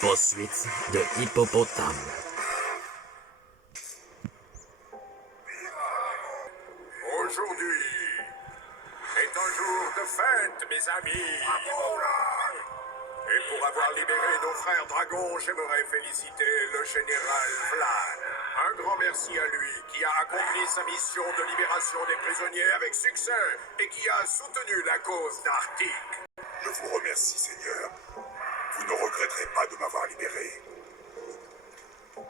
Poursuite de hippopotame. Aujourd'hui est un jour de fête, mes amis. Et pour avoir libéré nos frères dragons, j'aimerais féliciter le général Vlad. Un grand merci à lui qui a accompli sa mission de libération des prisonniers avec succès et qui a soutenu la cause d'Arctique. Je vous remercie, Seigneur. Vous ne regretterez pas de m'avoir libéré.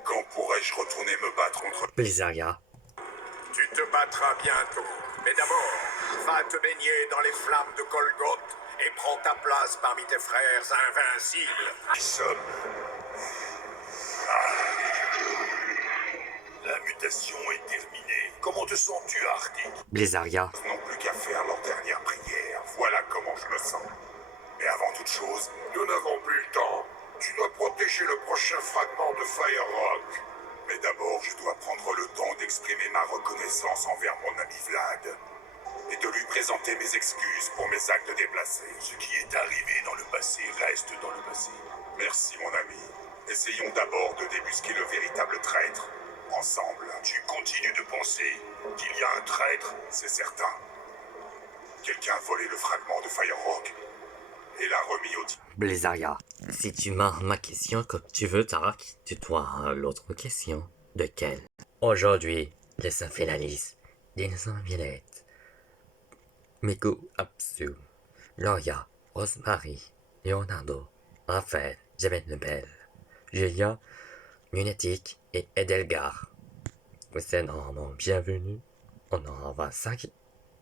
Quand pourrais-je retourner me battre contre... Blizzaria. Tu te battras bientôt. Mais d'abord, va te baigner dans les flammes de Golgoth et prends ta place parmi tes frères invincibles. Qui sommes... La mutation est terminée. Comment te sens-tu, Arctique? Blizzaria. Ils n'ont plus qu'à faire leur dernière prière. Voilà comment je me sens. Mais avant toute chose, nous n'avons plus le temps. Tu dois protéger le prochain fragment de Fire Rock. Mais d'abord, je dois prendre le temps d'exprimer ma reconnaissance envers mon ami Vlad. Et de lui présenter mes excuses pour mes actes déplacés. Ce qui est arrivé dans le passé reste dans le passé. Merci, mon ami. Essayons d'abord de débusquer le véritable traître. Ensemble. Tu continues de penser qu'il y a un traître? C'est certain. Quelqu'un a volé le fragment de Fire Rock et l'a remis au... Blizzaria. Si tu m'as ma question comme tu veux, Tarak, tu dois l'autre question. De quelle? Aujourd'hui, le saint finaliste. Dinosaure Violette. Miku Apsu. Loria. Rosemary. Leonardo. Raphaël. Javel Lebel. Julia. Lunatique et Edelgar. C'est normalement bienvenue. On en va 5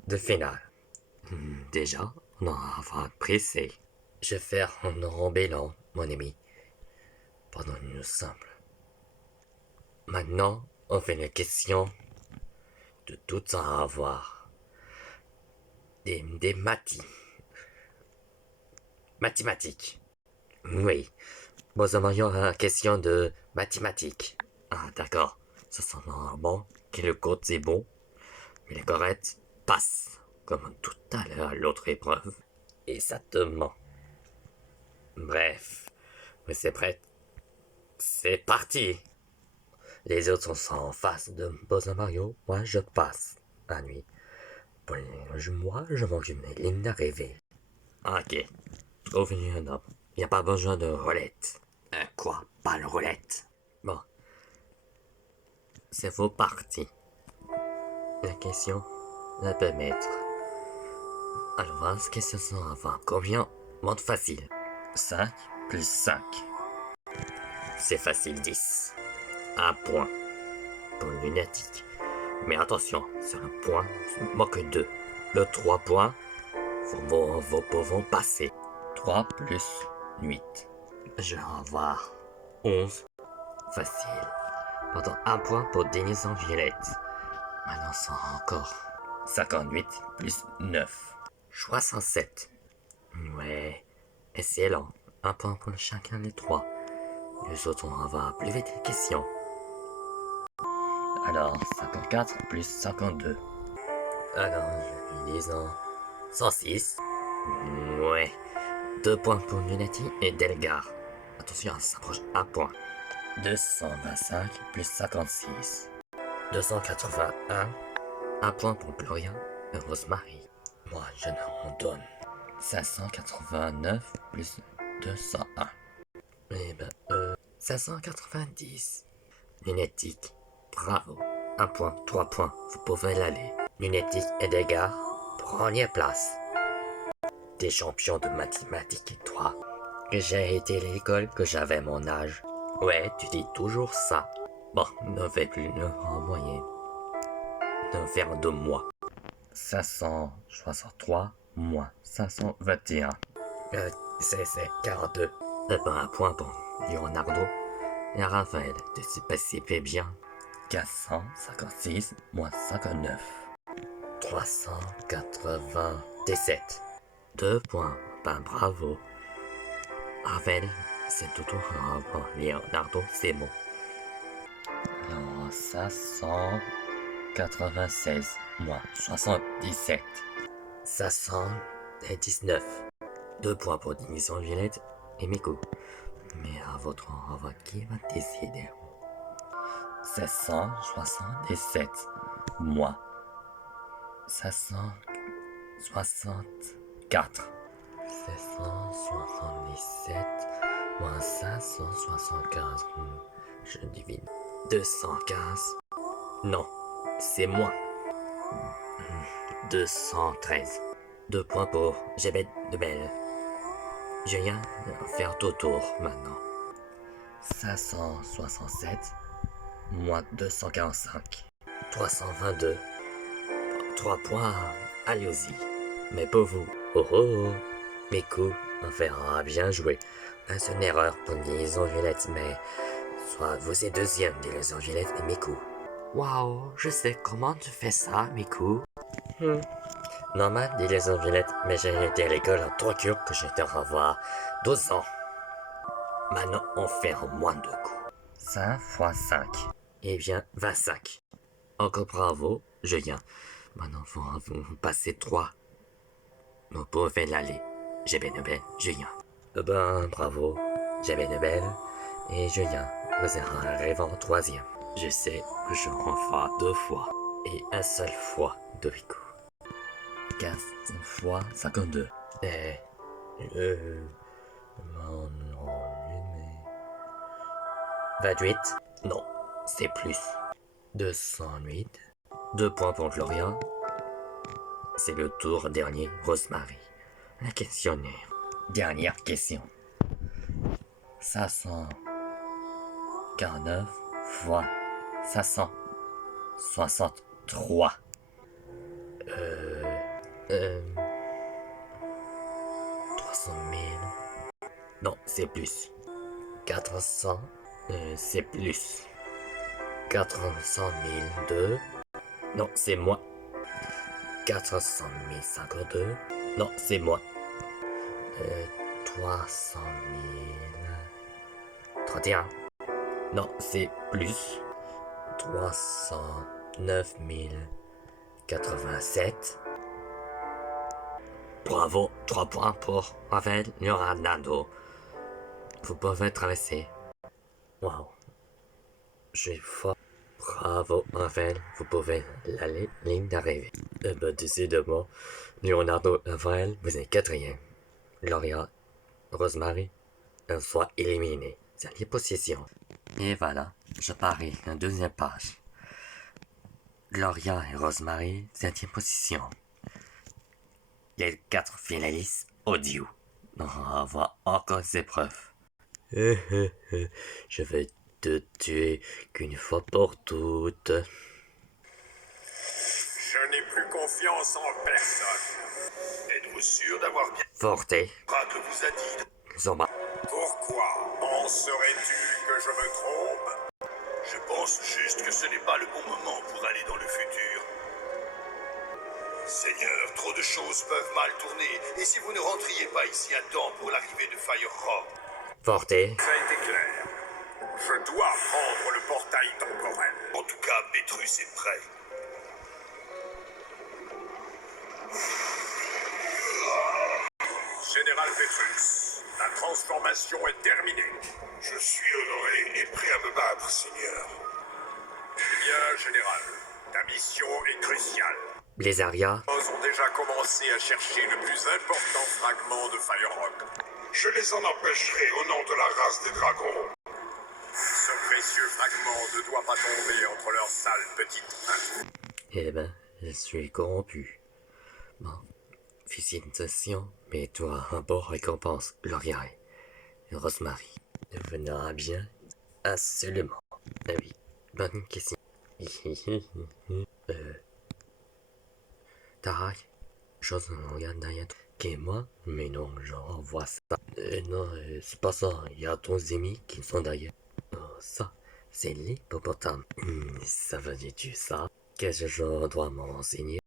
de finale. Déjà, on en va pressé. Je vais faire un rembellant, mon ami. Pardonne-nous simple. Maintenant, on fait une question de tout à avoir. Des mathématiques. Oui. Bon, nous aurions une question de mathématiques. Ah, d'accord. Ça sent bon. Que le code c'est bon. Mais le correct passe. Comme tout à l'heure l'autre épreuve. Exactement. Bref. Mais c'est prêt. C'est parti. Les autres sont en face de Bowser Mario. Moi, je passe la nuit. Moi, je m'occupe des lignes d'arrivée. Ok. Trouve un homme. Il n'y a pas besoin de roulette. Quoi? Pas de roulette? Bon. C'est vos parties. La question, la peut mettre. Alors, voilà ce que ce sont avant. Combien? Monte facile. 5 plus 5. C'est facile, 10. Un point. Pour le lunatique. Mais attention, sur le point, manque 2. Le 3 points, vos pouvons passer. 3 plus 8. Je vais avoir 11. Facile. Pendant un point pour Denison Violette. Maintenant, c'est encore 58 plus 9. 67. Ouais, excellent. Un point pour chacun des trois. Les autres, on va plus vite les questions. Alors, 54 plus 52. Alors, je lui disons 106. Ouais. 2 points pour Lunati et Delgar. Attention, ça s'approche un point. 225 plus 56. 281. Un point pour Gloria et Rosemary. Moi, je leur donne 589 plus 201. Eh ben, 590. Lunatique, bravo. Un point, 3 points, vous pouvez l'aller. Lunatique et Delgar, première place. Des champions de mathématiques, toi. Que j'ai été à l'école que j'avais mon âge. Ouais, tu dis toujours ça. Bon, ne fais plus en moyenne. Ne faire de moi. 563 moins 521. C'est 42. Eh ben, un point pour Leonardo et Raphaël de se participer bien. 456 moins 59. 397. 2 points. Ben bravo. Raphaël, c'est tout avant. Leonardo, c'est bon. Alors, 596 moins 77. 519. 2 points pour Dimission Violette et Miku. Mais à votre envoi, qui va décider? 777 moins 564. 777 moins 575. Je divine. 215. Non, c'est moins. 213. 2 points pour Jebet de Belle. Je viens de faire tout tour maintenant. 567 moins 245. 322. 3 points, allez-y. Mais pour vous, oh oh, mes coups, on fera bien jouer. C'est une erreur pour Liaison Violette, mais soit vous êtes deuxième de Liaison Violette et Miku. Waouh, je sais comment tu fais ça, Miku. Normal des Liaison Violette, mais j'ai été à l'école en 3 cours que j'étais en avoir 12 ans. Maintenant, on fait en moins de coups. 5 fois 5. Eh bien, 25. Encore bravo, je viens. Maintenant, vous passez 3. Vous pouvez l'aller. J'ai bien belle, je viens. Ben, bravo. J'ai bien belle et je viens. Vous arrivez en 3e. Je sais que je renfais 2 fois et une seule fois de coups. 15 fois 52. Et je m'en enrhumé. 28. Non, c'est plus. 208. 2 points pour Gloria. C'est le tour dernier, Rosemary. La questionnaire. Dernière question. 549 fois 563. 300 000. Non, c'est plus. 400. C'est plus. 400 002. Non, c'est moins. 400 052. Non, c'est moins. 300 000. 31. Non, c'est plus. 309 087. Bravo, 3 points pour Rafael Leonardo. Vous pouvez traverser. Waouh. Je suis fort. Bravo, Raphaël, vous pouvez l'aller, ligne d'arrivée. Décidément, Leonardo et Raphaël, vous êtes 4e. Gloria, Rosemary, une fois éliminés. C'est la position. Et voilà, je parie la 2e page. Gloria et Rosemary, 7e position. Les 4 finalistes audio. On va voir encore des épreuves. Je vais te tuer qu'une fois pour toutes. Je n'ai plus confiance en personne. Êtes-vous sûr d'avoir bien Forte. pas que vous a dit? Zomba. Pourquoi penserais-tu que je me trompe? Je pense juste que ce n'est pas le bon moment pour aller dans le futur. Seigneur, trop de choses peuvent mal tourner. Et si vous ne rentriez pas ici à temps pour l'arrivée de Fire Rock? Forte. Ça a été clair. Je dois prendre le portail temporel. En tout cas, Petrus est prêt. Général Petrus, la transformation est terminée. Je suis honoré et prêt à me battre, Seigneur. Eh bien, Général, ta mission est cruciale. Blizzardia. Ils ont déjà commencé à chercher le plus important fragment de Firerock. Je les en empêcherai au nom de la race des dragons. Ce précieux fragment ne doit pas tomber entre leurs sales petites mains. Eh ben, je suis corrompu. Bon, félicitations, mais toi, un beau récompense, Gloria et Rosemary. Devenant bien? Absolument. Ah oui, bonne question. Tarak, chose regarde derrière toi. Ok, moi? Mais non, je revois ça. Non, c'est pas ça. Il y a ton amis qui sont derrière. Oh, ça, c'est l'hippopotame. Ça veut dire ça? Qu'est-ce que je dois m'en renseigner?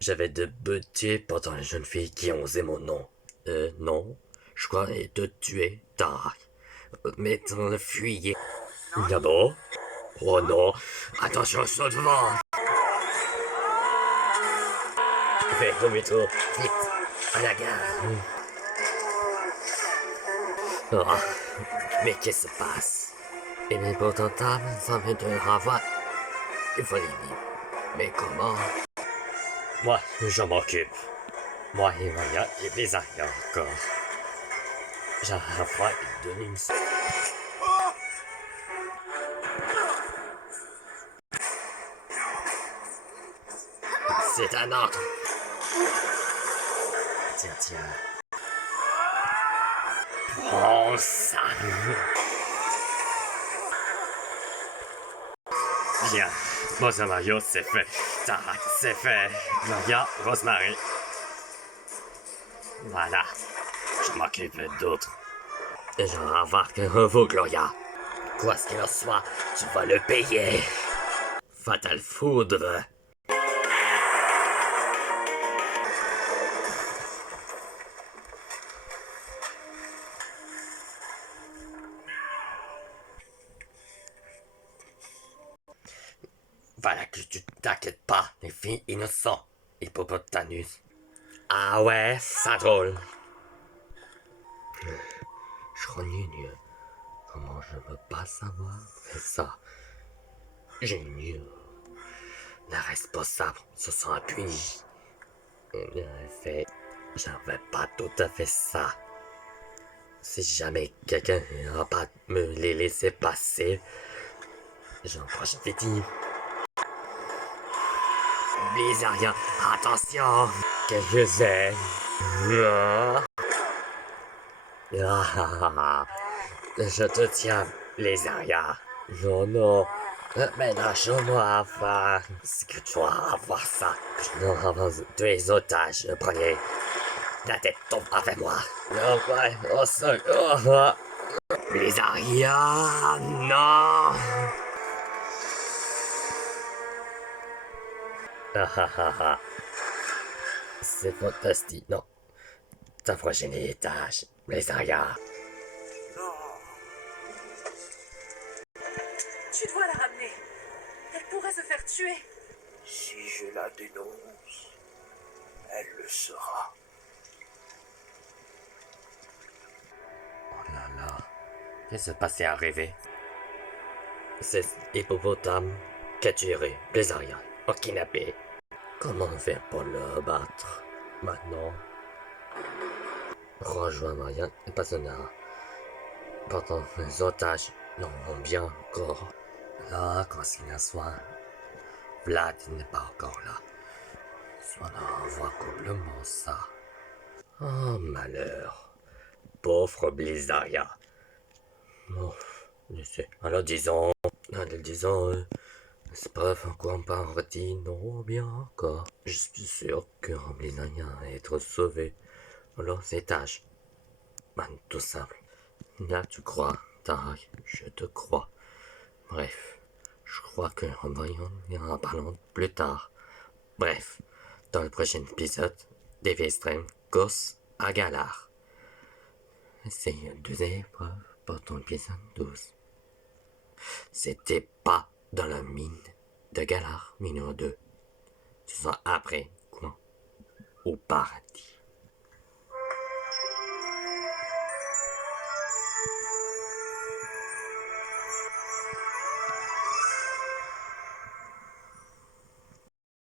J'avais de buter pourtant les jeunes filles qui ont osé mon nom. Non. Je crois te tuer, Tarak. Mais dans le fuyez. D'abord? Oh non. Attention, saute devant. Fais demi-tour, vite, à la gare. Oh, mais qu'est-ce qui se passe? Et mes potentables, ça veut dire avoir... Il faut les vivre. Mais comment? Moi, je m'occupe. Moi, et Maya, et les arrières encore. J'arrive de l'IMS. C'est un ordre. Tiens, tiens. Prends ça. Bien. Bon, Mario, c'est fait. Tarak, c'est fait. Maria, Rosemary. Voilà. Je m'occupe d'autres. Et je vais avoir qu'un vous, Gloria. Quoi qu'il en soit, tu vas le payer. Fatal foudre. Voilà que tu t'inquiètes pas, les filles innocents, hippopotamus. Ah ouais, ça drôle. Je renie. Comment je veux pas savoir faire ça? Génial. Les responsables se sont appuyés. En effet, j'avais pas tout à fait ça. Si jamais quelqu'un n'a pas me les laisser passer, j'en profite vite. Blizzardia, attention! Qu'est-ce que c'est? Je te tiens, Blizzardia. Non, non. Mais lâche-moi, enfin. C'est que tu vas avoir ça. Je dois avoir tous les otages. Prenez. La tête tombe avec moi. Non, ouais, au sol. Oh. Blizzardia, non! C'est fantastique, non? Ta prochaine étage, Blizzardia. Tu dois la ramener. Elle pourrait se faire tuer. Si je la dénonce, elle le sera. Oh là là. Qu'est-ce qui s'est passé à rêver? C'est hippopotame capturé, Blizzardia, au kidnappé. Comment faire pour le battre? Maintenant. Rejoins Marianne et Persona. Pourtant, les otages n'ont bien encore. Là, quoi qu'il en soit, Vlad n'est pas encore là. Soit on voit complètement ça. Oh, malheur. Pauvre Blizzardia. Oh, je sais. Alors disons, c'est pas quoi on partit, non, bien encore. Je suis sûr que Blizzardia va être sauvé. Alors, c'est tâche. Man, tout simple. Là, tu crois, Tarak, je te crois. Bref, je crois que en voyant, en parlant plus tard. Bref, Dans le prochain épisode, Dave Extreme course à Galar. C'est une deuxième épreuve pour ton épisode 12. C'était pas dans la mine de Galar numéro 2. Ce sera après, quoi, au paradis.